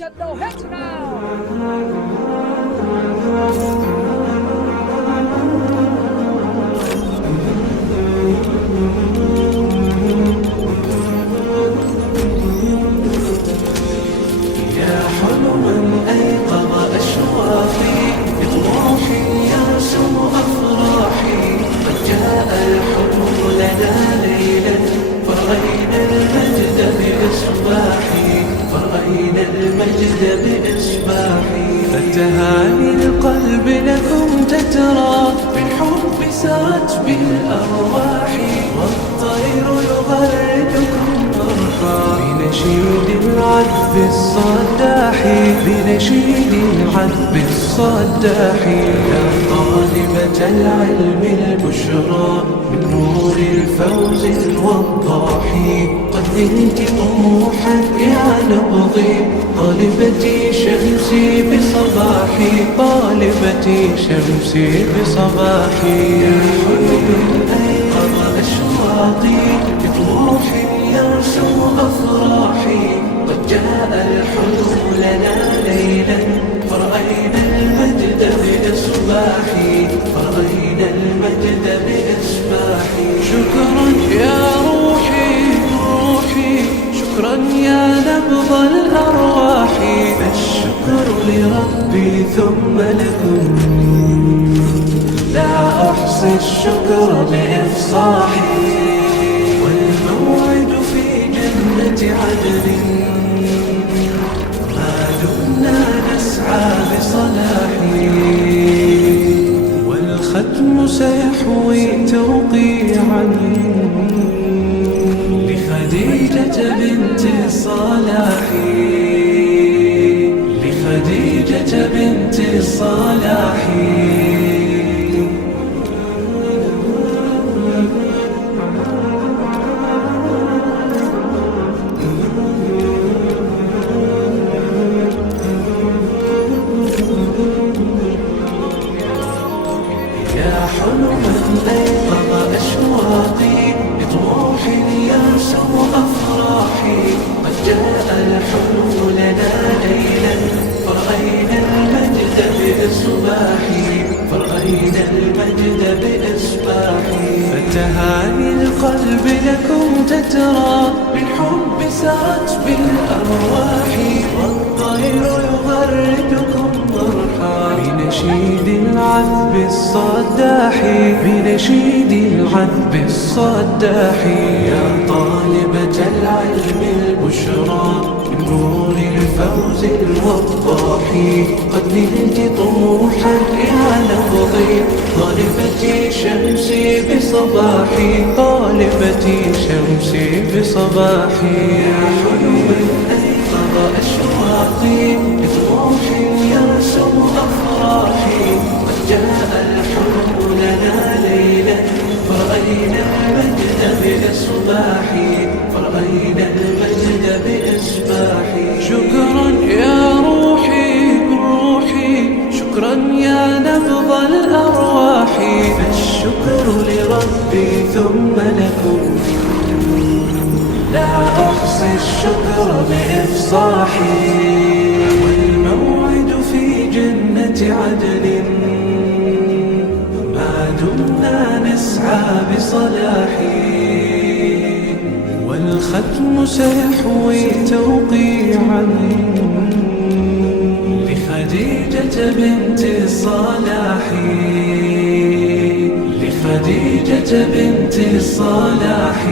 legend, no hit now. يا حلما أيقظ أشواقي بطموحي يرسم أفراحي قد جاء الحلم لنا ليلا فرأينا المجد بإصباحي فرأينا المجد بإصباحي فتهاني القلب لكم تترى بالحب سرت بالأرواح والطير يغردكم مرحا بنشيد العذب الصداح بنشيد العذب الصداح يا طالبة العلم البشرى من نور الفوز الوضاح قد نلت طموحا يا نبضي طالبتي شمسي بصباحي طالبتي شمسي بصباحي يا حلم أيقظ أشواقي بطموحي يرسم أفراحي قد جاء الحلم لنا ليلا فرأينا المجد بإصباحي فرأينا المجد بإصباحي شكرا يا روحي روحي شكرا يا نبض الأرواح فالشكر لربي ثم لكم لا أحصي الشكر بإفصاحي والموعد في جنة عدن ما دمنا نسعى بصلاحي والختم سيحوي توقيعا لخديجة بنت صلاح لخديجة بنت صلاح يا حلما أيقظ أشواقي بطموح يرسم أفراحي قد جاء الحلم لنا ليلا فرأينا المجد بإصباحي فرأينا المجد بإصباحي فتهاني القلب لكم تترى بالحب سرت بالأرواح والطير يغردكم مرحا بنشيد العذب الصداح بنشيد العذب الصداح يا طالبة العلم البشرى من نور الفوز الوضاح قد نلت طموحا يا نبضي طالبتي شمسي بصباحي طالبتي شمسي بصباحي يا حلما أيقظ أشواقي بطموحي يرسم أفراحي قد جاء الحلم لنا ليلا فرأينا المجد بإصباحي فرأينا المجد بإصباحي شكرا يا روحي روحي شكرا يا نبض الأرواح فالشكر لربي ثم لكم لا أحصي الشكر بإفصاحي والموعد في جنة عدن ما دمنا نسعى بصلاحي والختم سيحوي توقيعا لخديجة بنت صلاح لخديجة بنت صلاح